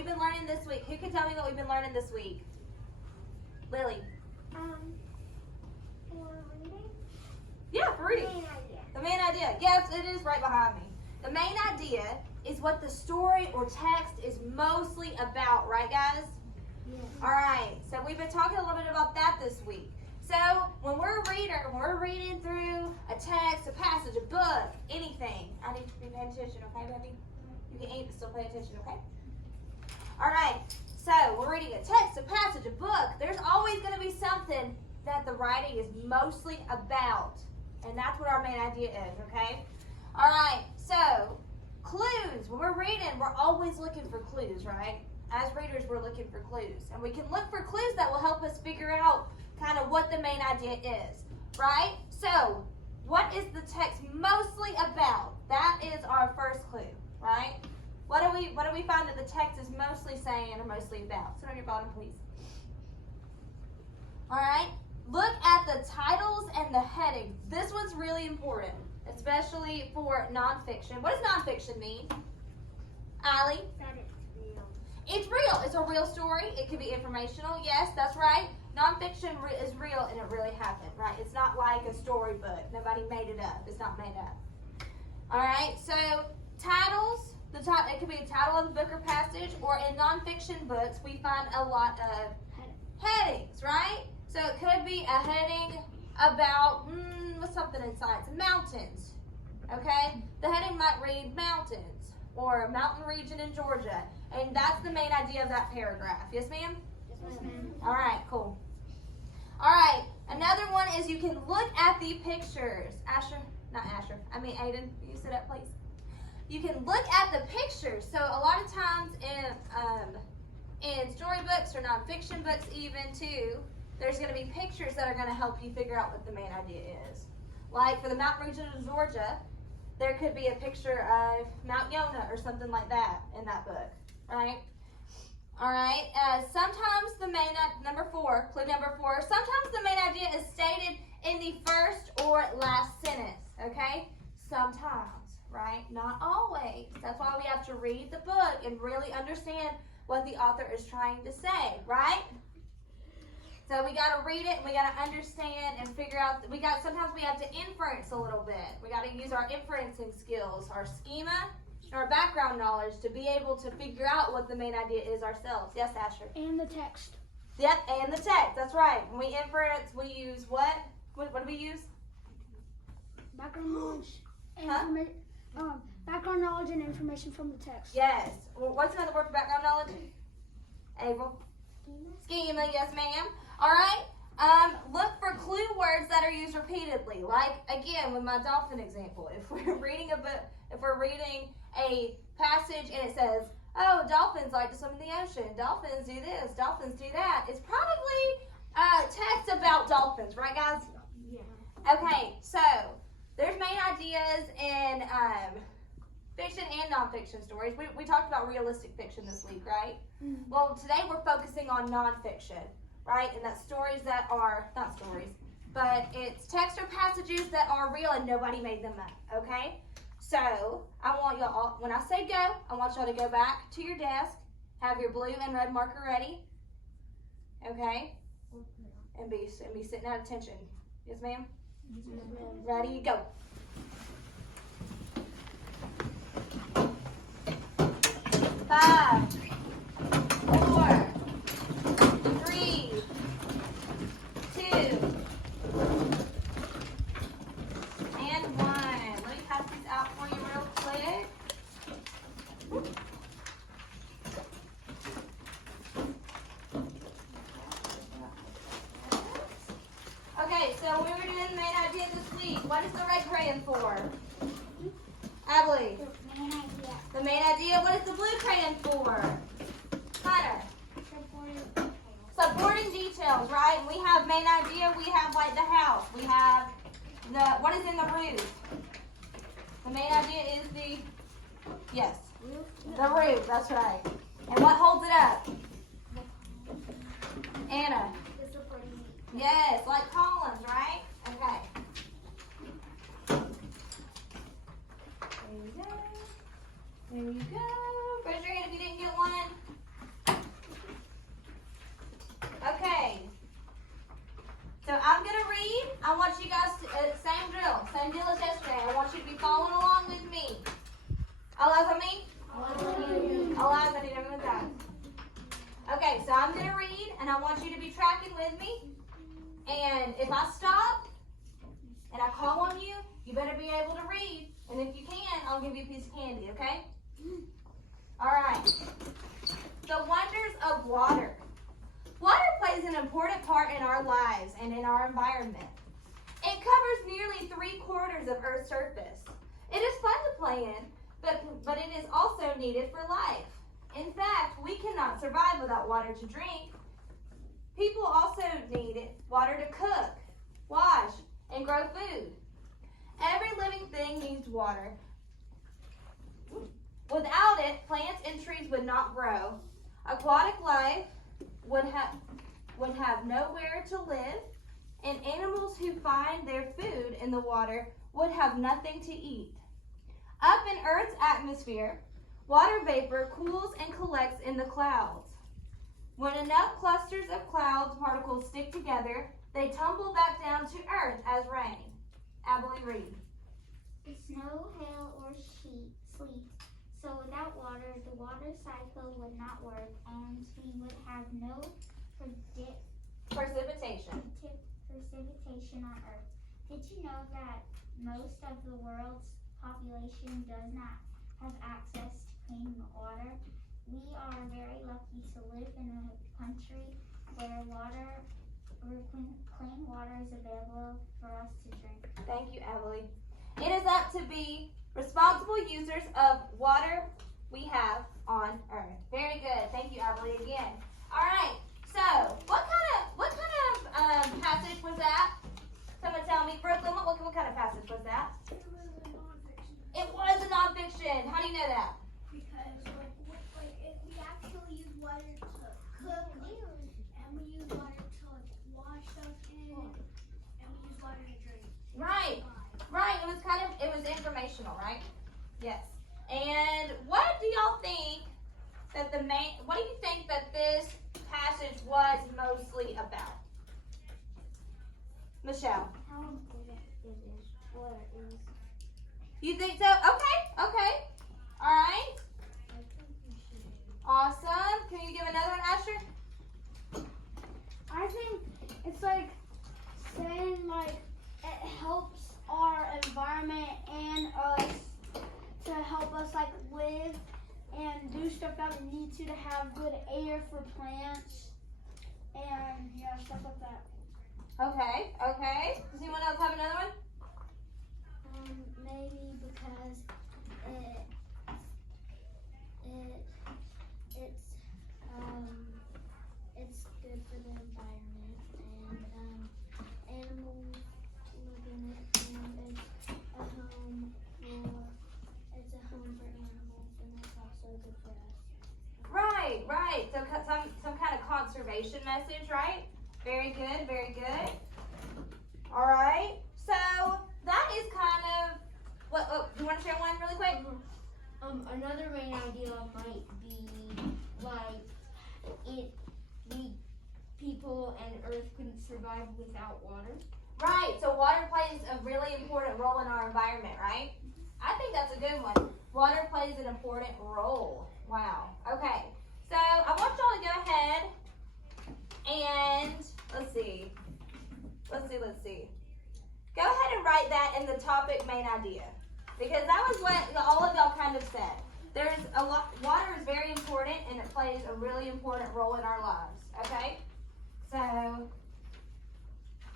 we've been learning this week? Who can tell me what we've been learning this week? Lily. For reading? Yeah, for reading. Main idea. The main idea. Yes, it is right behind me. The main idea is what the story or text is mostly about, right, guys? Yeah. All right. So we've been talking a little bit about that this week. So when we're a reader, when we're reading through a text, a passage, a book, anything, I need you to be paying attention, okay, baby? You can eat, but still pay attention, okay? All right. So we're reading a text, a passage, a book. There's always going to be something that the writing is mostly about. And that's what our main idea is, okay? All right, so clues. When we're reading, we're always looking for clues, right? As readers, we're looking for clues. And we can look for clues that will help us figure out kind of what the main idea is, right? So what is the text mostly about? That is our first clue, right? What do we find that the text is mostly saying or mostly about? Sit on your bottom, please. All right. Look at the titles and the headings. This one's really important, especially for nonfiction. What does nonfiction mean? Allie? That it's real. It's real. It's a real story. It could be informational. Yes, that's right. Nonfiction is real and it really happened, right? It's not like a storybook. Nobody made it up. It's not made up. All right, so titles. It could be a title of a book or passage, or in nonfiction books, we find a lot of headings, right? So it could be a heading about, what's something inside? Some mountains, okay? The heading might read mountains, or mountain region in Georgia, and that's the main idea of that paragraph. Yes, ma'am? Yes, ma'am. All right, cool. All right, another one is you can look at the pictures. Aiden, will you sit up, please? You can look at the pictures. So a lot of times in storybooks or nonfiction books even too, there's going to be pictures that are going to help you figure out what the main idea is. Like for the mountain region of Georgia, there could be a picture of Mount Yonah or something like that in that book, right? All right, sometimes the main, clue number 4, sometimes the main idea is stated in the first or last sentence, okay? Sometimes, right? Not always. That's why we have to read the book and really understand what the author is trying to say, right? So we got to read it and we got to understand and figure out, sometimes we have to inference a little bit. We got to use our inferencing skills, our schema, our background knowledge to be able to figure out what the main idea is ourselves. Yes, Asher? And the text. Yep, and the text. That's right. When we inference, we use what? What do we use? Background knowledge and background knowledge and information from the text. Yes. Well, what's another word for background knowledge? Abel? Schema, yes, ma'am. All right. Look for clue words that are used repeatedly. Like, again, with my dolphin example. If we're reading a book, if we're reading a passage and it says, oh, dolphins like to swim in the ocean. Dolphins do this. Dolphins do that. It's probably text about dolphins, right, guys? Yeah. Okay, so there's main ideas in fiction and nonfiction stories. We talked about realistic fiction this week, right? Mm-hmm. Well, today we're focusing on nonfiction, right? And that's stories that are, not stories, but it's text or passages that are real and nobody made them up, okay? So I want y'all, when I say go, I want y'all to go back to your desk, have your blue and red marker ready, okay? And be sitting at attention. Yes, ma'am? Ready, go. Five, 4, 3, 2, and 1. Let me pass these out for you real quick. Okay, so we were doing the main idea this week. What is the red crayon for? Abilene. Main idea. The main idea. What is the blue crayon for? Hunter. Supporting details, right? And we have main idea. We have like the house. We have what is in the roof. The main idea is the roof. That's right. And what holds it up? Anna. Yes, like columns, right? Okay. There you go. There you go. Raise your hand if you didn't get one. eyes on me? All eyes, I need everyone's eyes. Okay, so I'm going to read, and I want you to be tracking with me. And if I stop and I call on you, you better be able to read. And if you can, I'll give you a piece of candy, okay? All right. The wonders of water. Water plays an important part in our lives and in our environment. It covers nearly 3/4 of Earth's surface. It is fun to play in, but it is also needed for life. In fact, we cannot survive without water to drink. People also need water to cook, wash, and grow food. Every living thing needs water. Without it, plants and trees would not grow. Aquatic life would have nowhere to live, and animals who find their food in the water would have nothing to eat. Up in Earth's atmosphere, water vapor cools and collects in the clouds. When enough clusters of cloud particles stick together, they tumble back down to Earth as rain. Abilene, read. Snow, hail, or sleet. So without water, the water cycle would not work, and we would have no Precipitation. precipitation on Earth. Did you know that most of the world's population does not have access to clean water? We are very lucky to live in a country where clean water is available for us to drink. Thank you, Abilene. It is up to be responsible users of water we have on Earth. Very good. Thank you, Abilene, again. All right. So, what kind of passage was that? Someone tell me, Brooklyn. What kind of passage was that? It was a nonfiction. How do you know that? Because we actually use water to cook, and we use water to wash stuff in, and we use water to drink. Right. Right. It was informational, right? Yes. And what do y'all think what do you think that this passage was mostly about? Michelle. How important it is, water is. You think so? Okay. All right. Awesome. Can you give another one, Asher? I think it's like saying like it helps our environment and us to help us like live and do stuff that we need to have good air for plants and yeah, stuff like that. Okay. Does anyone else have another one? Maybe because it's good for the environment and animals live in it, and it's a home for animals, and it's also good for us. Right. So some kind of conservation message, right? Very good. All right. So that is kind of what. Do you want to share one really quick? Another main idea might be like people and Earth couldn't survive without water. Right. So water plays a really important role in our environment, right? I think that's a good one. Water plays an important role. Wow. Okay. So I want y'all to go ahead and let's see. Go ahead and write that in the topic main idea, because that was what all of y'all kind of said. There's a lot. Water is very important, and it plays a really important role in our lives. Okay. So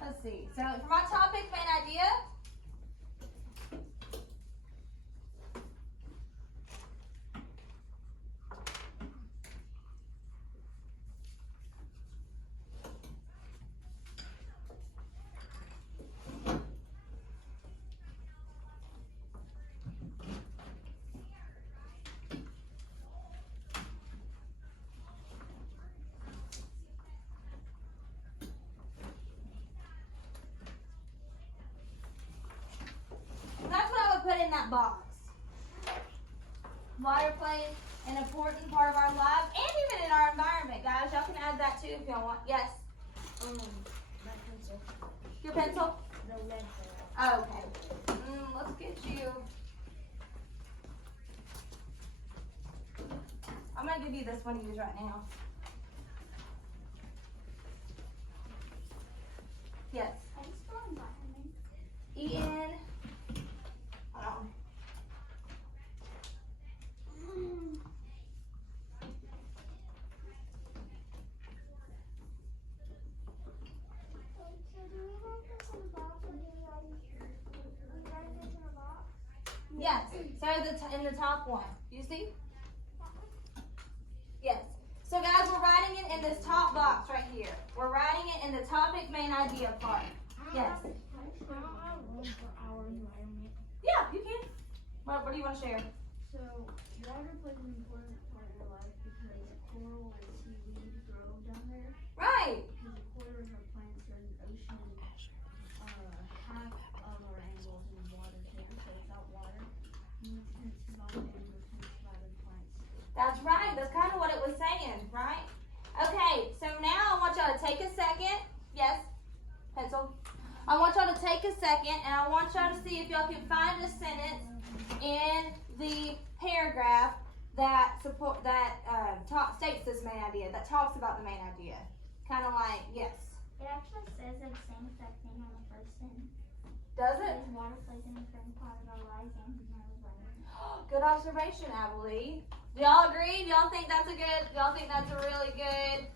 let's see. So for my topic main idea. That's what I would put in that box. Water plays an important part of our lives and even in our environment, guys. Y'all can add that too if y'all want. Yes? My pencil. Your pencil? The lead for that. Okay. Let's get you. gonna give you this one to use right now. Yes. How do you spell environment? E-N. Hold on. So do we write this in a box or do we write this in a box? Yes. So in the top one. You see? Yes. So guys, we're writing it in this top box right here. We're writing it in the topic main idea part. Yes. I don't have room for our environment. Yeah, you can. What do you want to share? So, water plays an important part in your life because coral and seaweed grow down there. Right. Because a quarter of our plants are in the ocean. Half of our animals in water can. So without water, humans can survive and animals can survive in plants. That's right. That's kind of what it was saying, right? Okay, so now I want y'all to take a second. Yes, pencil. I want y'all to take a second, and I want y'all to see if y'all can find a sentence in the paragraph that states this main idea, that talks about the main idea. Kind of like, yes. It actually says the same exact thing on the first sentence. Does it? Because water plays an important part of our lives and our environment. Good observation, Abilene. Do y'all agree? Do y'all think that's a really good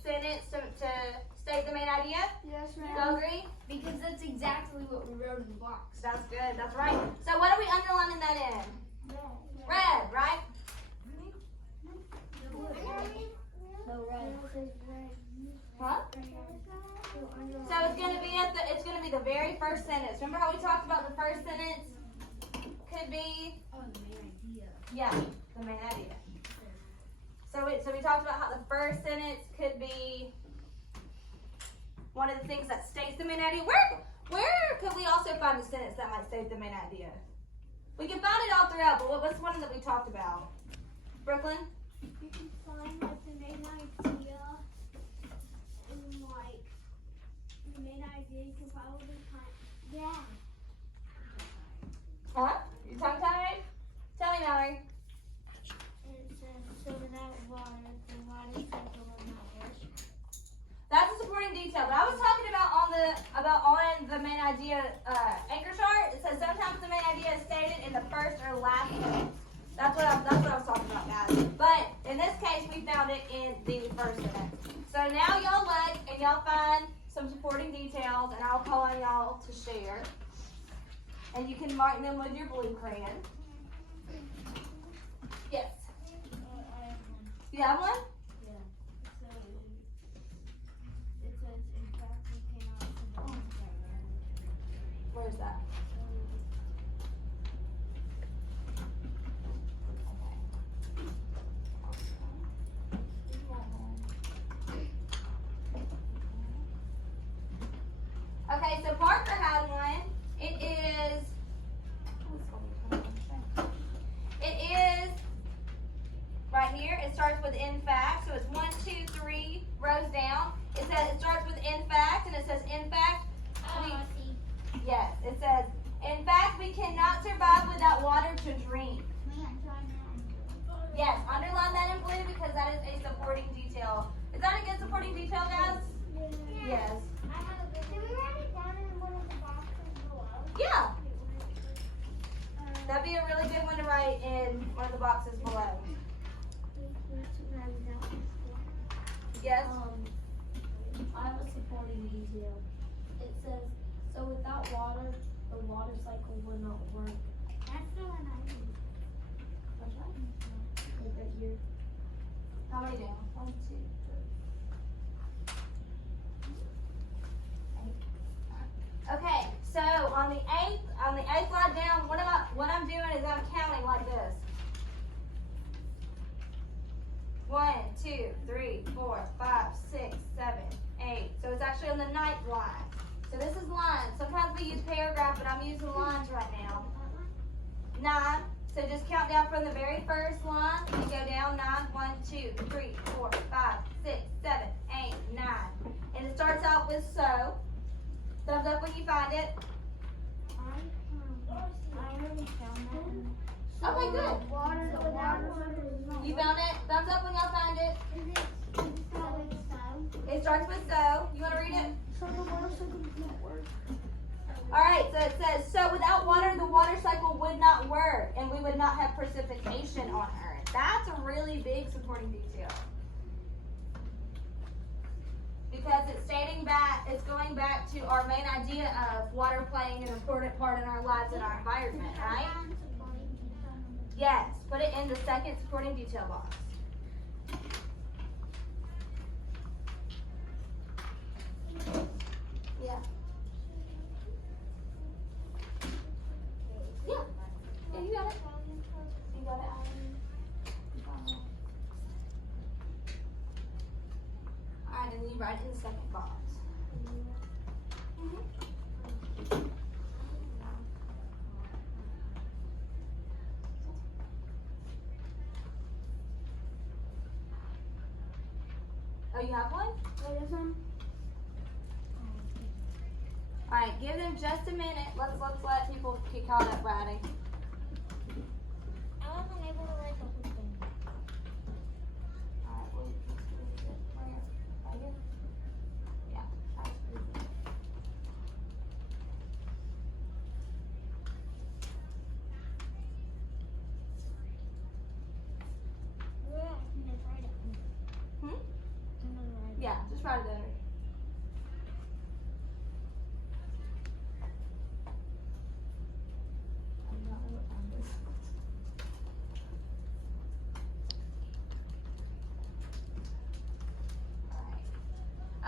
sentence to state the main idea? Yes, Do ma'am. y'all agree? Because that's exactly what we wrote in the box. That's good. That's right. So what are we underlining that in? Red, right? No red. Huh? So it's gonna be the very first sentence. Remember how we talked about the first sentence could be Oh, the main idea. yeah, the main idea. So we talked about how the first sentence could be one of the things that states the main idea. Where could we also find a sentence that might state the main idea? We can find it all throughout, but what's one that we talked about? Brooklyn? You can find like the main idea and like the main idea you can probably find. Yeah. Huh? You tongue tied? Tell me, Mallory. And it says, so without water, the water cycle will not work. That's a supporting detail. But I was talking about on the main idea anchor chart. It says sometimes the main idea is stated in the first or last sentence. That's what I was talking about, guys. But in this case, we found it in the first sentence. So now y'all look and y'all find some supporting details, and I'll call on y'all to share. And you can mark them with your blue crayon. Yes. You have one? It says, in fact, we cannot survive without water. Where's that? Okay, so Parker had one. It is right here. It starts with in fact. So it's 1, 2, 3 rows down. It starts with in fact, and it says in fact. Oh, I see. Yes, it says in fact we cannot survive without water to drink. Man, try that. Yes, underline that in blue because that is a supporting detail. Is that a good supporting detail, guys? Yes. Can we write it down in one of the boxes below? Yeah. That'd be a really good one to write in one of the boxes below. Yes. I have a supporting detail. It says, so without water, the water cycle will not work. That's the one I need. That's right. Like right here. How many down? 1, 2, 3. Okay, so on the eighth line down, what I'm doing is I'm counting like this. 1, 2, 3, 4, 5, 6, 7, 8. So it's actually on the 9th line. So this is lines. Sometimes we use paragraph, but I'm using lines right now. 9. So just count down from the very first line and go down 9. 1, 2, 3, 4, 5, 6, 7, 8, 9. And it starts out with so. Thumbs up when you find it. I already found that. Okay, good. Water, the water cycle does not You work. found it? Thumbs up when y'all find it. It starts with so. You want to read it? So the water cycle does not work. All right, so it says, so without water, the water cycle would not work, and we would not have precipitation on Earth. That's a really big supporting detail. Because it's going back to our main idea of water playing an important part in our lives and our environment, right? Yes, put it in the second supporting detail box. Yeah. Yeah. Yeah, you got it. You got it, Alan. You got it. Alright, and then you write it in the second box. Oh, you have one? What is them? Alright, give them just a minute. Let's let people get caught up writing. I wasn't able to write the whole thing. Alright, well, let's do it right here. Right here? Yeah, that's easy. Hmm? Yeah, just write it under. I do not know what time it is. Alright.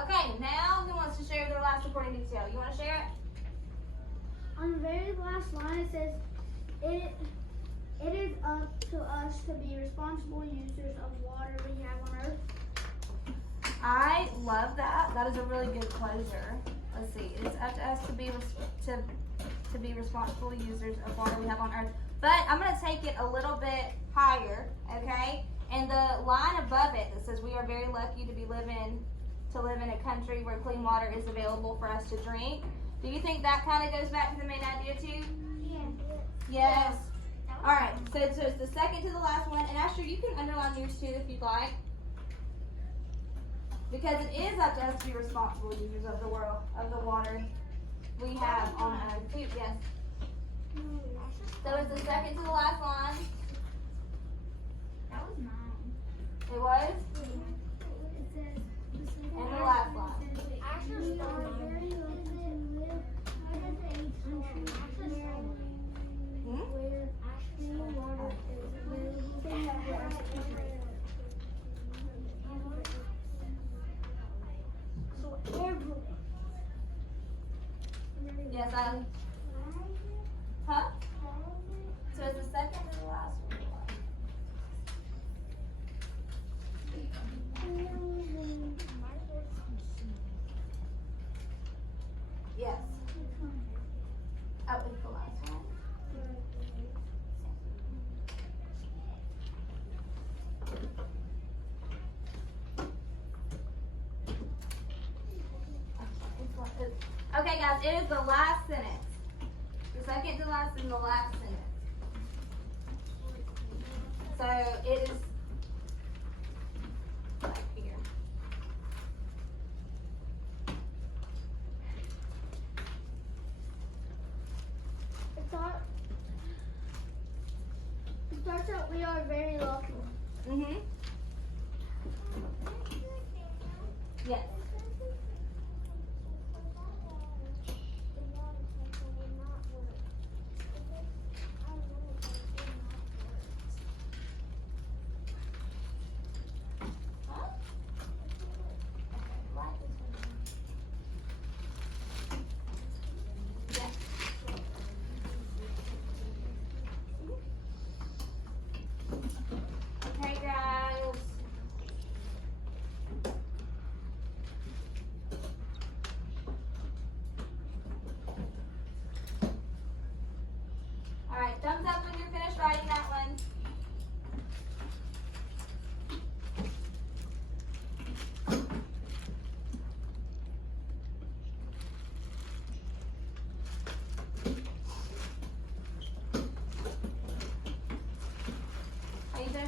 Okay, now who wants to share their last supporting detail? You want to share it? On the very last line it says, it is up to us to be responsible users of water we have on Earth. I love that. That is a really good closure. Let's see. It's up to us to be responsible users of water we have on Earth. But I'm going to take it a little bit higher, okay? And the line above it that says we are very lucky to live in a country where clean water is available for us to drink. Do you think that kind of goes back to the main idea too? Yes. All right. So it's the second to the last one. And Asher, you can underline yours too if you'd like. Because it is up to us to be responsible users of the water we have on Earth. Yes. So it's the second to the last line. That was mine. It was? And the last line. Yes, huh? So it's the second to the last one. Yes. Oh, it's the last one. Okay, guys, it is the last sentence. The second to last and the last sentence. So it is right here. It starts out, we are very lucky. Mm-hmm. Yes. Okay, guys.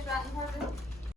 that important?